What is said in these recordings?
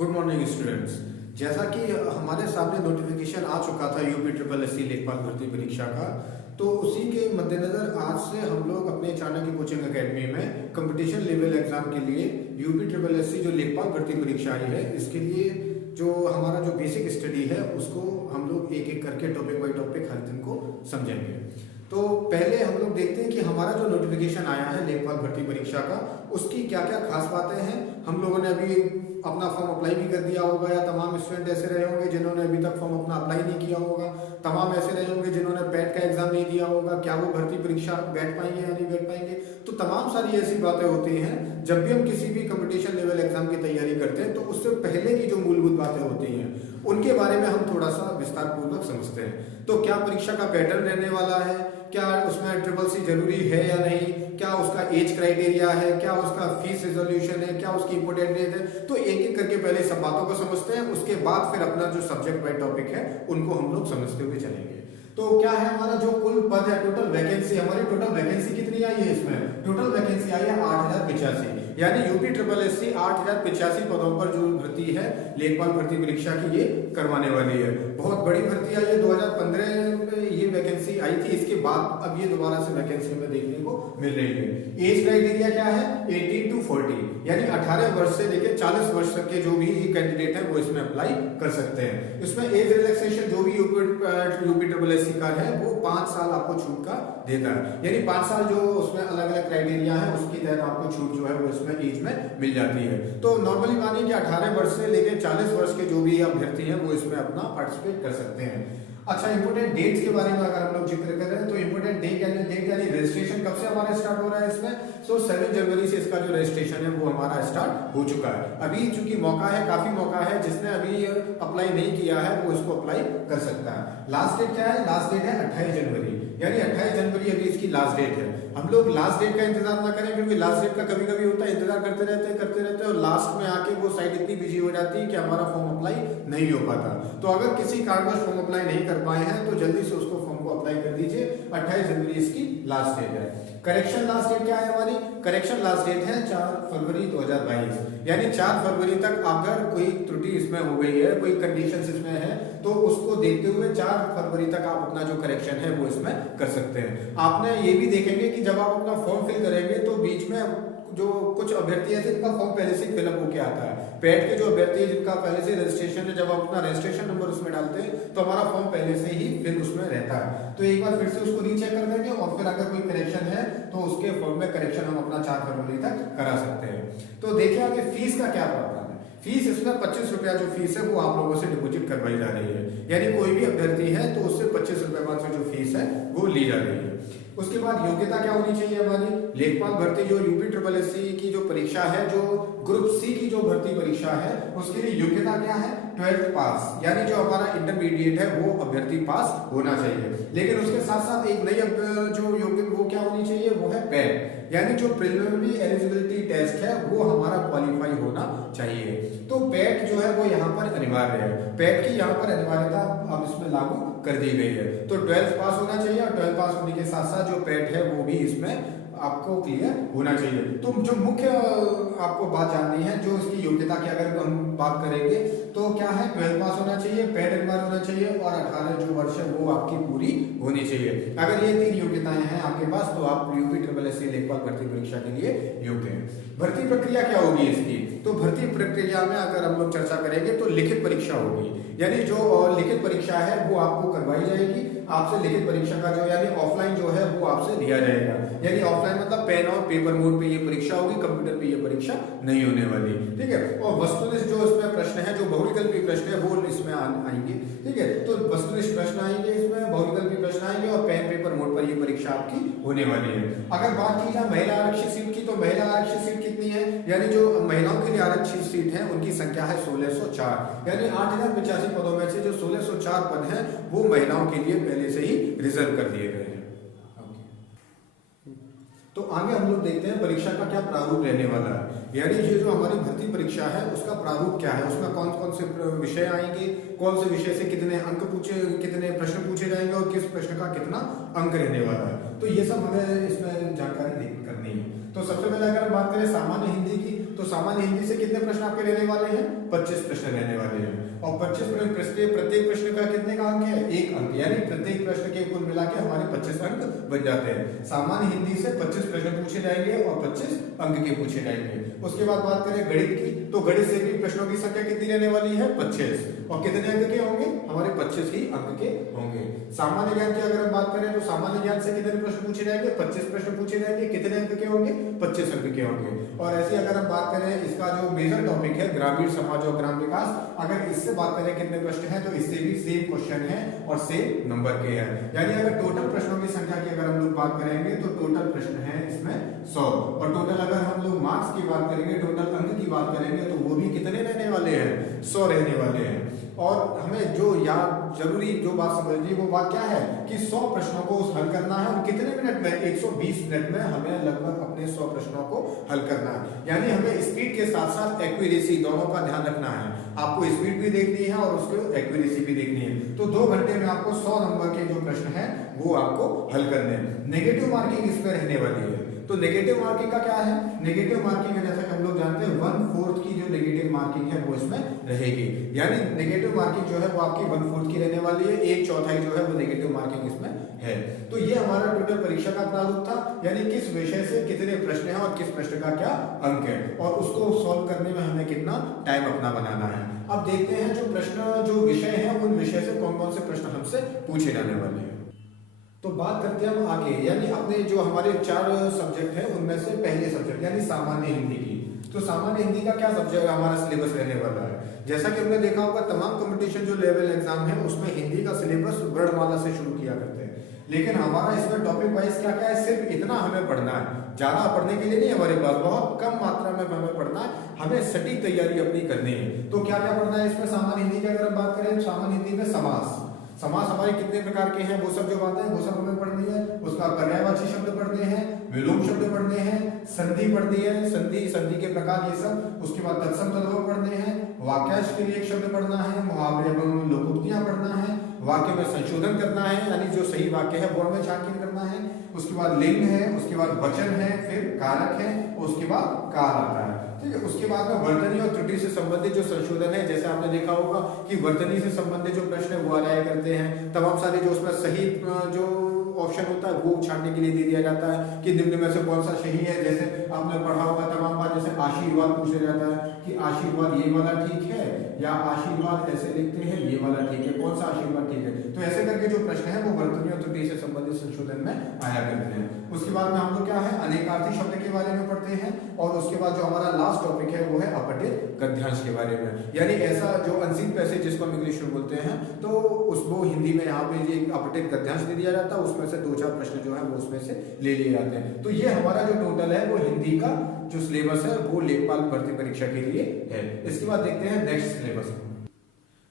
Good morning students. जैसा कि हमारे सामने नोटिफिकेशन आ चुका था यूपी ट्रिपल एस सी लेखपाल भर्ती परीक्षा का, तो उसी के मद्देनजर आज से हम लोग अपने चाणक्य कोचिंग एकेडमी में कंपटीशन लेवल एग्जाम के लिए यूपी ट्रिपल एस सी जो लेखपाल भर्ती परीक्षा आई है, इसके लिए जो हमारा जो बेसिक स्टडी है उसको हम लोग एक एक करके टॉपिक बाई टॉपिक हर दिन को समझेंगे। तो पहले हम लोग देखते हैं कि हमारा जो नोटिफिकेशन आया है लेखपाल भर्ती परीक्षा का, उसकी क्या क्या खास बातें हैं। हम लोगों ने अभी अपना फॉर्म अप्लाई भी कर दिया होगा, या तमाम स्टूडेंट ऐसे रहे होंगे जिन्होंने अभी तक फॉर्म अपना अप्लाई नहीं किया होगा, तमाम ऐसे रहे होंगे जिन्होंने पेट का एग्जाम नहीं दिया होगा, क्या वो भर्ती परीक्षा बैठ पाएंगे या नहीं बैठ पाएंगे। तो तमाम सारी ऐसी बातें होती हैं जब भी हम किसी भी कंपटीशन लेवल एग्जाम की तैयारी करते हैं, तो उससे पहले की जो मूलभूत बातें होती हैं उनके बारे में हम थोड़ा सा विस्तार पूर्वक समझते हैं। तो क्या परीक्षा का पैटर्न रहने वाला है, क्या उसमें ट्रिपल सी जरूरी है या नहीं, क्या उसका एज क्राइटेरिया है, क्या उसका फीस रिजोल्यूशन है, क्या उसकी इंपोर्टेंट डेट है। तो एक एक करके पहले सब बातों को समझते हैं, उसके बाद फिर अपना जो सब्जेक्ट बाय टॉपिक है उनको हम लोग समझते हुए चलेंगे। तो क्या है हमारा जो कुल पद है, टोटल वैकेंसी, हमारी टोटल वैकेंसी कितनी आई है इसमें? टोटल वैकेंसी आई है 8085, यानी यूपी ट्रिपल एस सी 8085 पदों पर जो भर्ती है लेखपाल भर्ती परीक्षा की ये करवाने वाली है। बहुत बड़ी भर्ती आई है, 2015 में ये वैकेंसी आई थी, इसके बाद अब ये दोबारा से वैकेंसी हमें देखने को मिल रही है। एज क्राइटेरिया क्या है? 18 to 40, यानी 18 वर्ष से लेकर 40 वर्ष तक के जो भी कैंडिडेट है वो इसमें अप्लाई कर सकते हैं। इसमें एज रिलैक्सेशन जो भी यूपी ट्रिपल एस सी का है वो 5 साल आपको छूट का देता है, यानी 5 साल जो उसमें अलग अलग क्राइटेरिया है उसकी तहत आपको छूट जो है वो इसमें एज में मिल जाती है। तो नॉर्मली मानिए कि 18 वर्ष से लेकर 40 वर्ष के जो भी अभ्यर्थी हैं वो इसमें अपना पार्टिसिपेट कर सकते हैं। अच्छा, इंपोर्टेंट डेट्स के बारे में अगर हम लोग जिक्र करें तो इंपोर्टेंट डेट यानी रजिस्ट्रेशन कब से हमारा स्टार्ट हो रहा है इसमें? सो 7 जनवरी से इसका जो रजिस्ट्रेशन है वो हमारा स्टार्ट हो चुका है। अभी चूंकि मौका है, काफी मौका है, जिसने अभी अप्लाई नहीं किया है वो इसको अप्लाई कर सकता है। लास्ट डेट क्या है? लास्ट डेट है 28 जनवरी, यानी 28 जनवरी अभी इसकी लास्ट डेट है। हम लोग लास्ट डेट का इंतजार ना करें, क्योंकि लास्ट डेट का कभी कभी होता है इंतजार करते रहते हैं और लास्ट में आके वो साइट इतनी बिजी हो जाती है कि हमारा फॉर्म अप्लाई नहीं हो पाता। तो अगर किसी कारणवश फॉर्म अप्लाई नहीं कर पाए हैं तो जल्दी से उसको फॉर्म को अप्लाई कर दीजिए। 28 जनवरी इसकी लास्ट डेट है। करेक्शन लास्ट डेट क्या है हमारी? करेक्शन लास्ट डेट है 4 फरवरी 2022, यानी 4 फरवरी तक अगर कोई त्रुटि इसमें हो गई है, कोई कंडीशन इसमें है, तो उसको देखते हुए 4 फरवरी तक आप अपना जो करेक्शन है वो इसमें कर सकते हैं। आपने ये भी देखेंगे कि जब आप अपना फॉर्म फिल करेंगे तो बीच में जो कुछ अभ्यर्थी है जिनका फॉर्म पहले से फिलअप होके आता है, पेट के जो अभ्यर्थी है जिनका पहले से रजिस्ट्रेशन है, जब आप अपना रजिस्ट्रेशन नंबर उसमें डालते हैं तो हमारा फॉर्म पहले से ही फिल उसमें रहता है। तो एक बार फिर से उसको रीचेक कर देंगे और फिर अगर कोई करेक्शन है तो उसके फॉर्म में करेक्शन हम अपना 4 फरवरी तक करा सकते हैं। तो देखिए आगे फीस का क्या प्रावधान है। फीस इसमें 25 रुपया जो फीस है वो आप लोगों से डिपॉजिट करवाई जा रही है, यानी कोई भी अभ्यर्थी है तो उससे 25 रुपए बाद से जो फीस है वो ली जा रही है। उसके बाद योग्यता क्या होनी चाहिए हमारी? लेखपाल भर्ती जो यूपी ट्रिपल एस सी की जो परीक्षा है, जो ग्रुप सी की जो भर्ती परीक्षा है, उसके लिए योग्यता क्या है? 12th पास, यानी जो हमारा इंटरमीडिएट है वो अभ्यर्थी पास होना चाहिए। लेकिन उसके साथ साथ एक नई जो योग्य वो क्या होनी चाहिए? वो है पैट, यानी जो प्रिलिमिनरी एलिजिबिलिटी टेस्ट है वो हमारा क्वालिफाई होना चाहिए। तो पैट जो है वो यहाँ पर अनिवार्य है, पैट की यहाँ पर अनिवार्यता अब इसमें लागू कर दी गई है। तो 12th पास होना चाहिए और 12th पास होने के साथ साथ जो पैट है वो भी इसमें आपको क्लियर होना चाहिए। तो जो मुख्य आपको बात जाननी है, जो इसकी योग्यता की अगर हम बात करेंगे तो क्या है? 12th पास होना चाहिए, पैट अनिवार्य होना चाहिए और 18 जो वर्ष है वो आपकी पूरी होनी चाहिए। अगर ये 3 योग्यताएं हैं आपके पास तो आप यूपी ट्रिपल एस सी लेखपाल भर्ती परीक्षा के लिए योग्य हैं। भर्ती प्रक्रिया क्या होगी इसकी? तो भर्ती प्रक्रिया में अगर हम लोग चर्चा करेंगे तो लिखित परीक्षा होगी, यानी जो लिखित परीक्षा है वो आपको करवाई जाएगी। आपसे लिखित परीक्षा का जो यानी ऑफलाइन जो है वो आपसे लिया जाएगा, यानी ऑफलाइन मतलब पेन और पेपर मोड पे ये परीक्षा होगी, कंप्यूटर पे ये परीक्षा नहीं होने वाली, ठीक है। और वस्तुनिष्ठ जो इसमें प्रश्न है, जो बहुविकल्पी प्रश्न है वो इसमें आएंगे, ठीक है। तो वस्तुनिष्ठ प्रश्न आएंगे इसमें, बहुविकल्पी प्रश्न आएंगे और पेन पेपर मोड पर ये परीक्षा आपकी होने वाली है। अगर बात की जाए महिला आरक्षित सीट की, तो महिला आरक्षित सीट कितनी है? यानी जो महिलाओं के लिए आरक्षित सीट है उनकी संख्या है 1604, यानी 8085 पदों में से जो 1604 पद हैं वो महिलाओं के लिए पहले से ही रिजर्व कर दिए गए हैं। तो आगे हम लोग देखते हैं परीक्षा का क्या प्रारूप रहने वाला है, यानी ये जो हमारी भर्ती परीक्षा है उसका प्रारूप क्या है, उसमें कौन कौन से विषय आएंगे, कौन से विषय से कितने अंक कितने प्रश्न पूछे जाएंगे और किस प्रश्न का कितना अंक रहने वाला है। तो ये सब हमें इसमें जानकारी करनी है। तो सबसे पहले अगर हम बात करें सामान्य हिंदी की, तो सामान्य हिंदी से कितने प्रश्न आपके रहने वाले हैं? 25 प्रश्न रहने वाले हैं। और 25 प्रश्न, प्रत्येक प्रश्न का कितने का अंक है? 1 अंक, यानी प्रत्येक प्रश्न के कुल मिला के हमारे 25 अंक बन जाते हैं। सामान्य हिंदी से 25 प्रश्न पूछे जाएंगे और 25 अंक के पूछे जाएंगे। उसके बाद बात करें गणित की, तो गणित से भी प्रश्नों की संख्या कितनी रहने वाली है? 25। और कितने अंक के होंगे? हमारे 25 ही अंक के होंगे। सामान्य ज्ञान की अगर हम बात करें तो सामान्य ज्ञान से कितने प्रश्न पूछे जाएंगे? 25 प्रश्न पूछे जाएंगे। कितने अंक के होंगे? 25 अंक के होंगे। और ऐसे अगर हम बात करें इसका जो मेजर टॉपिक है ग्रामीण समाज और ग्राम विकास, अगर इससे बात करें कितने प्रश्न हैं तो इससे भी सेम क्वेश्चन है और सेम नंबर के हैं। यानी अगर टोटल प्रश्नों की संख्या की अगर हम लोग बात करेंगे तो टोटल प्रश्न है इसमें 100। और टोटल अगर हम लोग मार्क्स की बात करेंगे, टोटल अंक की बात करेंगे तो वो भी कितने रहने वाले हैं? 100 रहने वाले हैं। और हमें जो याद जरूरी जो बात समझनी वो बात क्या है कि 100 प्रश्नों को हल करना है और कितने मिनट में? 120 मिनट में हमें लगभग अपने 100 प्रश्नों को हल करना है। यानी हमें स्पीड के साथ साथ एक्यूरेसी दोनों का ध्यान रखना है। आपको स्पीड भी देखनी है और उसको एक्यूरेसी भी देखनी है। तो 2 घंटे में आपको 100 नंबर के जो प्रश्न है वो आपको हल करने हैं। नेगेटिव मार्किंग इसमें रहने वाली है। तो नेगेटिव मार्किंग का क्या है? नेगेटिव मार्किंग है जैसा कि हम लोग जानते हैं 1/4 की जो नेगेटिव मार्किंग है वो इसमें रहेगी। यानी नेगेटिव मार्किंग जो है वो आपकी 1/4 की रहने वाली है। 1/4 जो है वो नेगेटिव मार्किंग इसमें है। तो ये हमारा टोटल परीक्षा का प्रारूप था, यानी किस विषय से कितने प्रश्न हैं और किस प्रश्न का क्या अंक है और उसको सॉल्व करने में हमें कितना टाइम अपना बनाना है। अब देखते हैं जो प्रश्न जो विषय है उन विषय से कौन कौन से प्रश्न हमसे पूछे जाने वाले हैं। तो बात करते हैं हम आगे, यानी अपने जो हमारे 4 सब्जेक्ट हैं उनमें से पहले सब्जेक्ट यानी सामान्य हिंदी की। तो सामान्य हिंदी का क्या सब्जेक्ट हमारा सिलेबस रहने वाला है? जैसा कि हमने देखा होगा तमाम कंपटीशन जो लेवल एग्जाम है उसमें हिंदी का सिलेबस वर्णमाला से शुरू किया करते हैं, लेकिन हमारा इसमें टॉपिक वाइज क्या क्या है? सिर्फ इतना हमें पढ़ना है, ज्यादा पढ़ने के लिए नहीं हमारे पास, बहुत कम मात्रा में हमें पढ़ना है, हमें सटीक तैयारी अपनी करनी है। तो क्या क्या पढ़ना है इसमें? सामान्य हिंदी की अगर हम बात करें, सामान्य हिंदी में समास हमारे कितने प्रकार के हैं वो सब जो बातें हैं वो सब हमें पढ़नी है। उसका पर्यायवाची शब्द पढ़ने हैं, विलोम शब्द पढ़ने हैं, संधि पढ़नी है, संधि के प्रकार ये सब। उसके बाद तत्सम तद्भव पढ़ने हैं, वाक्यांश के लिए एक शब्द पढ़ना है, मुहावरे एवं लोकोक्तियां पढ़ना है, वाक्य में संशोधन करना है यानी जो सही वाक्य है वो हमें छानबीन करना है। उसके बाद लिंग है, उसके बाद वचन है, फिर कारक है, उसके बाद काल आता है। ठीक है, उसके बाद में वर्तनी और त्रुटि से संबंधित जो संशोधन है, जैसे आपने देखा होगा कि वर्तनी से संबंधित जो प्रश्न है वो आ जाया करते हैं। तमाम सारे जो उसमें सही जो ऑप्शन होता है वो छांटने के लिए दे दिया जाता है कि निम्न में से कौन सा सही है। जैसे आपने पढ़ा होगा तमाम बार, जैसे आशीर्वाद पूछा जाता है कि आशीर्वाद ये वाला ठीक है या आशीर्वाद ऐसे लिखते हैं ये वाला ठीक है, कौन सा आशीर्वाद ठीक है। तो ऐसे करके जो प्रश्न है वो वर्तनी और त्रुटि से संबंधित संशोधन में आया करते हैं। उसके बाद में हम लोग क्या है अनेकार्थी शब्द के बारे में पढ़ते हैं। और उसके बाद जो हमारा लास्ट टॉपिक है वो है अपठित गद्यांश के बारे में, यानी ऐसा जो अनसीन पैसेज जिसको हम इंग्लिश में बोलते हैं, तो उसको हिंदी में यहाँ पे एक अपठित गद्यांश दे दिया जाता है, उसमें से 2-4 प्रश्न जो है वो उसमें से ले लिए जाते हैं। तो ये हमारा जो टोटल है वो हिंदी का जो सिलेबस है वो लेखपाल भर्ती परीक्षा के लिए है। इसके बाद देखते हैं नेक्स्ट सिलेबस।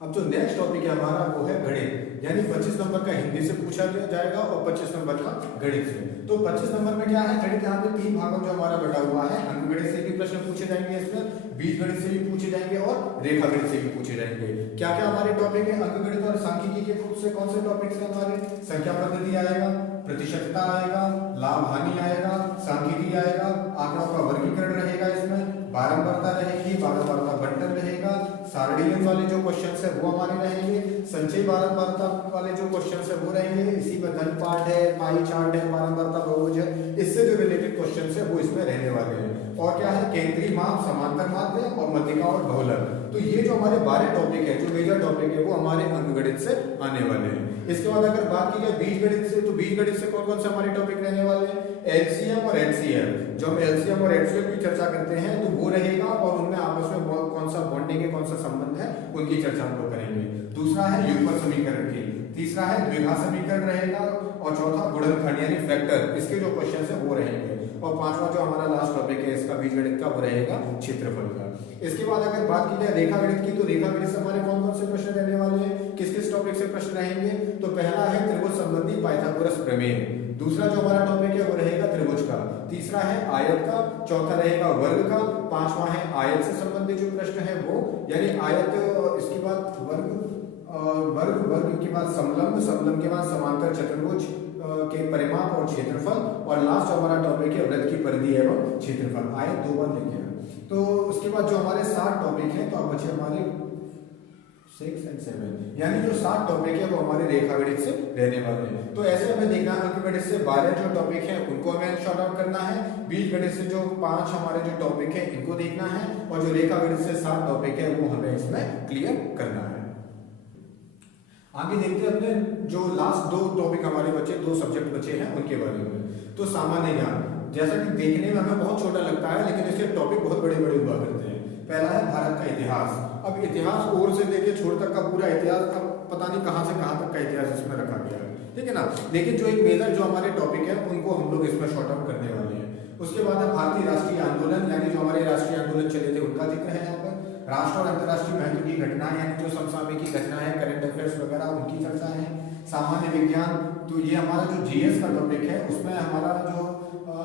अब जो नेक्स्ट टॉपिक है हमारा वो है गणित, यानी 25 नंबर का हिंदी से पूछा जाएगा और 25 नंबर का गणित से। तो 25 नंबर में क्या है, गणित यहाँ पे 3 भागों जो हमारा बटा हुआ है। अंकगणित से भी प्रश्न पूछे जाएंगे इसमें, बीजगणित से भी पूछे जाएंगे और रेखागणित से भी पूछे जाएंगे। क्या क्या हमारे टॉपिक है अंकगणित और सांख्यिकी के ग्रुप से? कौन से टॉपिक से हमारे? संख्या पद्धति आएगा, प्रतिशतता आएगा, लाभ हानि आएगा, सांख्यिकी आएगा, आंकड़ों का वर्गीकरण रहेगा, इसमें बारंबारता रहेगी, बारंबारता बंटन रहेगा, सारणीय वाले जो क्वेश्चन है वो हमारे रहेंगे, संचय बारंबारता वाले जो क्वेश्चन है वो रहेंगे। इसी में धन पाठ है, पाई चार्ट है, बारंबारता बहुभुज है, इससे जो रिलेटेड क्वेश्चन है वो इसमें रहने वाले हैं। और क्या है केंद्रीय माप, समांतर माध्य और मध्यिका और बहुलक। तो ये जो हमारे 12 टॉपिक है, जो मेजर टॉपिक है वो हमारे अंकगणित से आने वाले हैं। इसके बाद अगर बात की जाए बीजगणित से, तो बीजगणित से कौन कौन से हमारे टॉपिक रहने वाले हैं? एलसीएम और एचसीएफ। जो हम एलसीएम और एचसीएफ की चर्चा करते हैं तो वो रहेगा और उनमें आपस में कौन सा बॉन्डिंग है, कौन सा संबंध है, उनकी चर्चा हम लोग करेंगे। दूसरा है युगपत समीकरण की, तीसरा है द्विघात समीकरण रहेगा और चौथा गुणनखंड यानी फैक्टर, इसके जो क्वेश्चन है वो रहेंगे। और पांचवा जो हमारा लास्ट टॉपिक है इसका बीजगणित का वो रहेगा क्षेत्रफल का। इसके बाद अगर बात की जाए रेखागणित की, तो रेखागणित से हमारे कौन कौन से प्रश्न रहने वाले हैं, किस किस टॉपिक से प्रश्न रहेंगे? तो पहला है त्रिभुज संबंधी पाइथागोरस प्रमेय, दूसरा जो हमारा टॉपिक है वो रहेगा त्रिभुज का, तीसरा है आयत का, चौथा रहेगा वर्ग का, पांचवा है आयत से संबंधित जो प्रश्न है वो, यानी आयत, इसके बाद वर्ग के बाद समलंब, समलंब के बाद समांतर चतुर्भुज के परिमाप और क्षेत्रफल, और लास्ट हमारा टॉपिक है वृत्त की परिधि एवं क्षेत्रफल। आयत 2 बार लिखे हैं। तो उसके बाद जो हमारे 7 टॉपिक हैं, तो अब बचे हमारे 6 और 7, यानी जो 7 टॉपिक है वो हमारे रेखागणित से रहने वाले हैं। तो ऐसे हमें देखना है अंकगणित से 12 जो टॉपिक हैं उनको हमें शॉर्ट आउट करना है, बीजगणित से जो 5 हमारे जो टॉपिक हैं इनको देखना है, और जो रेखागणित से 7 टॉपिक है वो हमें इसमें क्लियर करना है। आगे देखते हैं अपने जो लास्ट 2 टॉपिक हमारे बचे, 2 सब्जेक्ट बचे हैं उनके बारे में। तो सामान्य ज्ञान, जैसा कि देखने में हमें बहुत छोटा लगता है लेकिन इसके टॉपिक बहुत बड़े बड़े हुआ करते हैं। पहला है भारत का इतिहास। अब इतिहास ओर से लेके छोर तक का पूरा इतिहास, अब पता नहीं कहां से कहां तक का इतिहास इसमें रखा गया है, ठीक है ना। लेकिन जो एक मेजर जो हमारे टॉपिक है उनको हम लोग इसमें शॉर्ट आउट करने वाले हैं। उसके बाद है भारतीय राष्ट्रीय आंदोलन, यानी जो हमारे राष्ट्रीय आंदोलन चले थे उनका जिक्र है यहाँ पर। राष्ट्र और अंतर्राष्ट्रीय महत्व की घटनाएं, यानी जो समसामयिक घटना है, करंट अफेयर्स वगैरह, उनकी चर्चा है। सामान्य विज्ञान, तो ये हमारा जो जीएस का टॉपिक है उसमें हमारा जो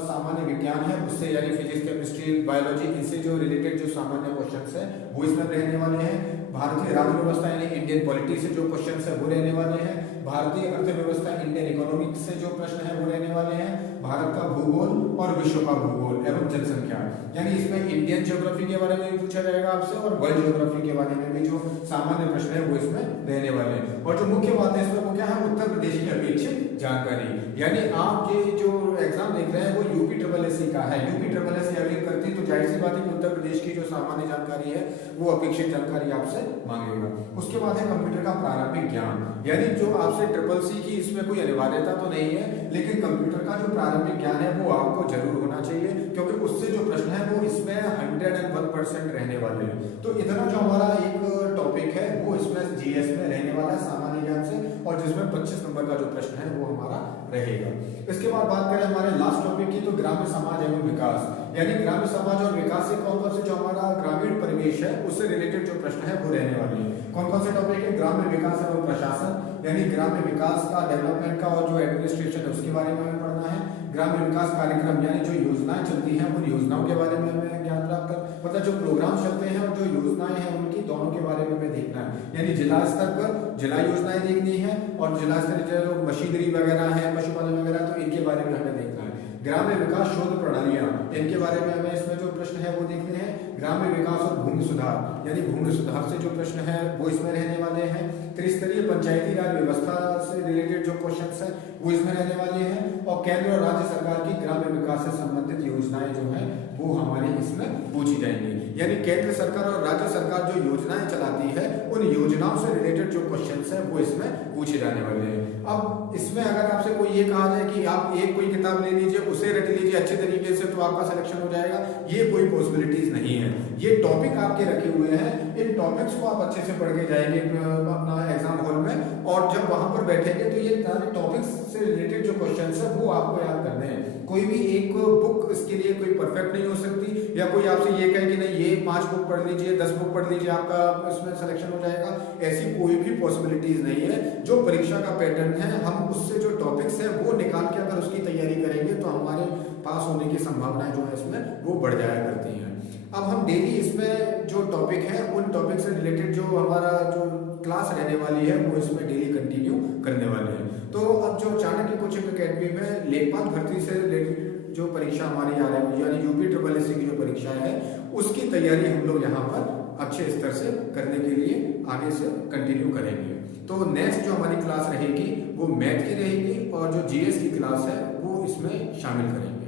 सामान्य विज्ञान है उससे, यानी फिजिक्स, केमिस्ट्री, बायोलॉजी, इनसे जो रिलेटेड जो सामान्य क्वेश्चंस है वो इसमें रहने वाले हैं। भारतीय राज्य व्यवस्था यानी इंडियन पॉलिटी से जो क्वेश्चंस है वो रहने वाले हैं। भारतीय अर्थव्यवस्था, इंडियन इकोनॉमिक्स से जो प्रश्न है वो रहने वाले हैं। भारत का भूगोल और विश्व का भूगोल एवं जनसंख्या, यानी इसमें इंडियन ज्योग्राफी के बारे में भी पूछा जाएगा आपसे, और वर्ल्ड ज्योग्राफी के बारे में भी जो सामान्य प्रश्न है वो इसमें रहने वाले हैं। और जो मुख्य बात है इसमें वो क्या है, उत्तर प्रदेश की अपेक्षित जानकारी, यानी आप ये जो एग्जाम देख रहे हैं वो यूपी ट्रिपल एससी का है। यूपी ट्रिपल एससी अगर करती तो जाहिर सी बात है कि उत्तर प्रदेश की जो सामान्य जानकारी है वो अपेक्षित जानकारी आपसे मांगेगा। उसके बाद है कंप्यूटर का प्रारंभिक ज्ञान, यानी जो आपसे ट्रिपल सी की इसमें कोई अनिवार्यता तो नहीं है लेकिन कंप्यूटर का जो प्रारंभिक ज्ञान है वो आपको जरूर होना चाहिए, क्योंकि उससे जो प्रश्न है वो इसमें 101% रहने वाले हैं। तो इतना जो हमारा एक टॉपिक है वो इसमें जीएस में रहने वाला है सामान्य ज्ञान से, और जिसमें 25 नंबर का जो प्रश्न है वो हमारा रहेगा। इसके बाद बात करें हमारे लास्ट टॉपिक की, तो ग्राम्य समाज एवं विकास, यानी ग्राम्य समाज और विकास से कौन कौन से जो हमारा ग्रामीण परिवेश है उससे रिलेटेड जो प्रश्न है वो रहने वाले हैं। कौन कौन से टॉपिक है, ग्राम्य विकास एवं प्रशासन, यानी ग्राम्य विकास का, डेवलपमेंट का और जो एडमिनिस्ट्रेशन है उसके बारे में हमें पढ़ना है। ग्राम्य विकास कार्यक्रम, यानी जो योजनाएं चलती हैं उन योजनाओं के बारे में हमें ज्ञान प्राप्त कर, मतलब जो प्रोग्राम चलते हैं और जो योजनाएं हैं उनकी दोनों के बारे में हमें देखना है, यानी जिला स्तर पर जिला योजनाएं देखनी है और जिला स्तर जो मशीनरी वगैरह है, पशुपालन वगैरह, तो इनके बारे में हमें देखना है। ग्राम्य विकास शोध प्रणालियां, इनके बारे में हमें इसमें जो प्रश्न है वो देखने हैं। ग्राम्य विकास और भूमि सुधार, यानी भूमि सुधार से जो प्रश्न है वो इसमें रहने वाले हैं। त्रिस्तरीय पंचायती राज व्यवस्था से रिलेटेड जो क्वेश्चंस है वो इसमें रहने वाले हैं। और केंद्र और राज्य सरकार की ग्राम्य विकास से संबंधित योजनाएं जो है वो हमारे इसमें पूछी जाएंगी, यानी केंद्र सरकार और राज्य सरकार जो योजनाएं चलाती है उन योजनाओं से रिलेटेड जो क्वेश्चंस है वो इसमें पूछे जाने वाले हैं। अब इसमें अगर आपसे कोई ये कहा जाए कि आप एक कोई किताब ले लीजिए, उसे रट लीजिए अच्छे तरीके से तो आपका सिलेक्शन हो जाएगा, ये कोई पॉसिबिलिटीज नहीं है। ये टॉपिक आपके रखे हुए हैं, इन टॉपिक्स को आप अच्छे से पढ़ के जाएंगे अपना एग्जाम हॉल में, और जब वहां पर बैठेंगे तो ये सारे टॉपिक्स से रिलेटेड जो क्वेश्चंस है वो आपको याद करने हैं। कोई भी एक बुक इसके लिए कोई परफेक्ट नहीं हो सकती, या कोई आपसे ये कहे कि नहीं ये 5 बुक पढ़ लीजिए, 10 बुक पढ़ लीजिए आपका इसमें सिलेक्शन हो जाएगा, ऐसी कोई भी पॉसिबिलिटीज नहीं है। जो परीक्षा का पैटर्न है हम उससे जो टॉपिक्स है वो निकाल के अगर उसकी तैयारी करेंगे तो हमारे पास होने की संभावनाएं जो है इसमें वो बढ़ जाया करती हैं। अब हम डेली इसमें जो टॉपिक है उन टॉपिक से रिलेटेड जो हमारा जो क्लास रहने वाली है वो इसमें डेली कंटिन्यू करने वाले हैं। तो अब जो चाणक्य कोचिंग अकेडमी में लेखपाल भर्ती से रिलेटेड जो परीक्षा हमारी आ रही है, यानी यूपी ट्रिपल एससी की जो परीक्षा है उसकी तैयारी हम लोग यहाँ पर अच्छे स्तर से करने के लिए आगे से कंटिन्यू करेंगे। तो नेक्स्ट जो हमारी क्लास रहेगी वो मैथ की रहेगी, और जो जीएस की क्लास है वो इसमें शामिल करेंगे।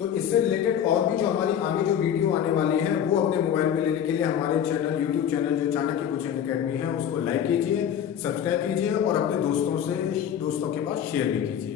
तो इससे रिलेटेड और भी जो हमारी आगे जो वीडियो आने वाली है वो अपने मोबाइल पे लेने के लिए हमारे चैनल, यूट्यूब चैनल जो चाणक्य कोचिंग अकेडमी है उसको लाइक कीजिए, सब्सक्राइब कीजिए और अपने दोस्तों के पास शेयर भी कीजिए।